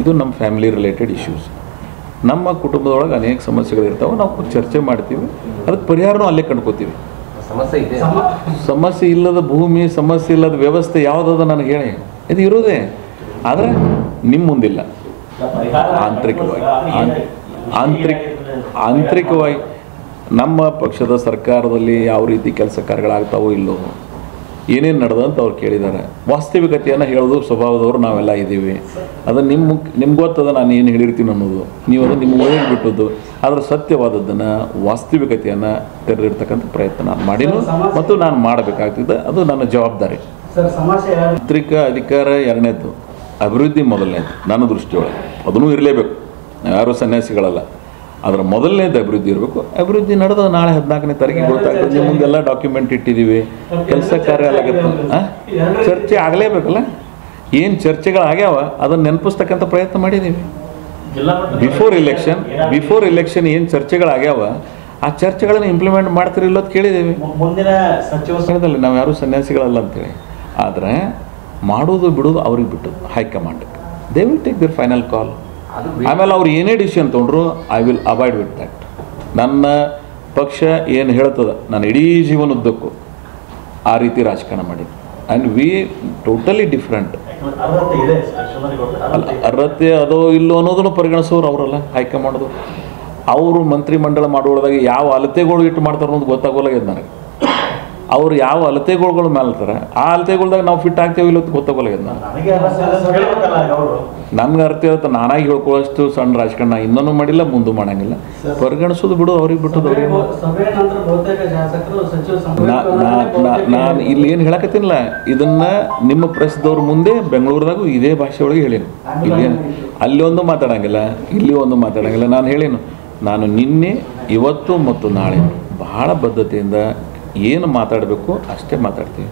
ಇದು ನಮ್ಮ family related issues. ನಮ್ಮ ಕುಟುಂಬದೊಳಗೆ ಅನೇಕ ಸಮಸ್ಯೆಗಳಿರ್ತಾವೆ, ನಾವು ಚರ್ಚೆ ಮಾಡ್ತೀವಿ, ಅದಕ್ಕೆ ಪರಿಹಾರನೂ ಅಲ್ಲೇ ಕಂಡ್ಕೋತೀವಿ. ಸಮಸ್ಯೆ ಇಲ್ಲದ ಭೂಮಿ, ಸಮಸ್ಯೆ ಇಲ್ಲದ ವ್ಯವಸ್ಥೆ ಯಾವುದಾದ ನನಗೆ ಹೇಳಿ, ಇದು ಇರೋದೇ. ಆದರೆ ನಿಮ್ಮ ಮುಂದಿಲ್ಲ. ಆಂತರಿಕವಾಗಿ ನಮ್ಮ ಪಕ್ಷದ ಸರ್ಕಾರದಲ್ಲಿ ಯಾವ ರೀತಿ ಕೆಲಸ ಕಾರ್ಯಗಳಾಗ್ತಾವೋ ಇಲ್ಲೋ, ಏನೇನು ನಡೆದಂತ ಅವ್ರು ಕೇಳಿದ್ದಾರೆ. ವಾಸ್ತವಿಕತೆಯನ್ನು ಹೇಳೋದು ಸ್ವಭಾವದವರು ನಾವೆಲ್ಲ ಇದ್ದೀವಿ. ಅದನ್ನು ನಿಮ್ಗೆ ಗೊತ್ತದ ನಾನು ಏನು ಹೇಳಿರ್ತೀನಿ ಅನ್ನೋದು, ನೀವು ಅದನ್ನು ನಿಮ್ಮ ಒಳಗೆ ಬಿಟ್ಟದ್ದು. ಆದರೆ ಸತ್ಯವಾದದ್ದನ್ನು, ವಾಸ್ತವಿಕತೆಯನ್ನು ತೆರೆದಿರ್ತಕ್ಕಂಥ ಪ್ರಯತ್ನ ನಾನು ಮಾಡಿನೂ ಮತ್ತು ನಾನು ಮಾಡಬೇಕಾಗ್ತಿದ್ದೆ. ಅದು ನನ್ನ ಜವಾಬ್ದಾರಿ. ಆಂತರಿಕ ಅಧಿಕಾರ ಎರಡನೇದು, ಅಭಿವೃದ್ಧಿ ಮೊದಲನೇದು ನನ್ನ ದೃಷ್ಟಿಯೊಳಗೆ. ಅದನ್ನೂ ಇರಲೇಬೇಕು, ಯಾರೂ ಸನ್ಯಾಸಿಗಳಲ್ಲ. ಅದರ ಮೊದಲನೇದು ಅಭಿವೃದ್ಧಿ ಇರಬೇಕು. ಅಭಿವೃದ್ಧಿ ನಡೆದ ನಾಳೆ 14ನೇ ತಾರೀಕಿಗೆ ಗೊತ್ತಾಗ್ತದೆ. ನಿಮ್ಮ ಮುಂದೆಲ್ಲ ಡಾಕ್ಯುಮೆಂಟ್ ಇಟ್ಟಿದ್ದೀವಿ, ಕೆಲಸ ಕಾರ್ಯ ಆಗತ್ತೆ. ಚರ್ಚೆ ಆಗಲೇಬೇಕಲ್ಲ. ಏನು ಚರ್ಚೆಗಳಾಗ್ಯಾವ ಅದನ್ನು ನೆನಪಿಸ್ತಕ್ಕಂಥ ಪ್ರಯತ್ನ ಮಾಡಿದ್ದೀವಿ. ಬಿಫೋರ್ ಎಲೆಕ್ಷನ್ ಏನು ಚರ್ಚೆಗಳಾಗ್ಯಾವ ಆ ಚರ್ಚೆಗಳನ್ನು ಇಂಪ್ಲಿಮೆಂಟ್ ಮಾಡ್ತಿರಿಲ್ಲ ಅಂತ ಕೇಳಿದ್ದೀವಿ. ಮುಂದಿನ ಸಚಿವ ನಾವು ಯಾರೂ ಸನ್ಯಾಸಿಗಳಲ್ಲ ಅಂತೇಳಿ. ಆದರೆ ಮಾಡೋದು ಬಿಡೋದು ಅವ್ರಿಗೆ ಬಿಟ್ಟು high command, they will take their final call. ಆಮೇಲೆ ಅವ್ರು ಏನೇ ಡಿಸಿಷನ್ ತೊಗೊಂಡ್ರು I will avoid with that. ನನ್ನ ಪಕ್ಷ ಏನು ಹೇಳ್ತದೆ, ನಾನು ಇಡೀ ಜೀವನದ್ದಕ್ಕೂ ಆ ರೀತಿ ರಾಜಕಾರಣ ಮಾಡಿ. And we totally different. ಅಲ್ಲ, ಅರ್ಹತೆ ಅದೋ ಇಲ್ಲೋ ಅನ್ನೋದನ್ನು ಪರಿಗಣಿಸೋರು ಅವರಲ್ಲ, ಹೈಕಮಾಂಡ್ದು. ಅವರು ಮಂತ್ರಿಮಂಡಲ ಮಾಡುವಾಗ ಯಾವ ಅಳತೆಗಳು ಇಟ್ಟು ಮಾಡ್ತಾರೆ ಅನ್ನೋದು ಗೊತ್ತಾಗೋಲಾಗ್ಯದ ನನಗೆ. ಅವ್ರು ಯಾವ ಅಳತೆಗಳ ಮೇಲೆ ಇರ್ತಾರೆ, ಆ ಅಳತೆಗಳ್ದಾಗ ನಾವು ಫಿಟ್ ಆಗ್ತೇವೆ ಇಲ್ಲ ಗೊತ್ತಾಗೋಲಾಗ್ಯದ ನನಗೆ ಅರ್ಥ ಇರುತ್ತೆ. ನಾನಾಗಿ ಹೇಳ್ಕೊಳ್ಳೋಷ್ಟು ಸಣ್ಣ ರಾಜಕಾರಣ ಇನ್ನೂ ಮಾಡಿಲ್ಲ, ಮುಂದೆ ಮಾಡಂಗಿಲ್ಲ. ಪರಿಗಣಿಸೋದು ಬಿಡು, ಅವ್ರಿಗೆ ಬಿಟ್ಟದ್ದು ಅವ್ರಿಗೆ. ನಾನು ಇಲ್ಲಿ ಏನು ಹೇಳಕತ್ತೀನಿಲ್ಲ, ಇದನ್ನ ನಿಮ್ಮ ಪ್ರೆಸ್ದವ್ರ ಮುಂದೆ ಬೆಂಗಳೂರದಾಗೂ ಇದೇ ಭಾಷೆ ಒಳಗೆ ಹೇಳೀನಿ. ಇಲ್ಲಿ ಅಲ್ಲಿ ಒಂದು ಮಾತಾಡಂಗಿಲ್ಲ, ಇಲ್ಲಿ ಒಂದು ಮಾತಾಡಂಗಿಲ್ಲ. ನಾನು ಹೇಳೀನು, ನಾನು ನಿನ್ನೆ, ಇವತ್ತು ಮತ್ತು ನಾಳೆ ಬಹಳ ಬದ್ಧತೆಯಿಂದ ಏನು ಮಾತಾಡಬೇಕು ಅಷ್ಟೇ ಮಾತಾಡ್ತೀವಿ.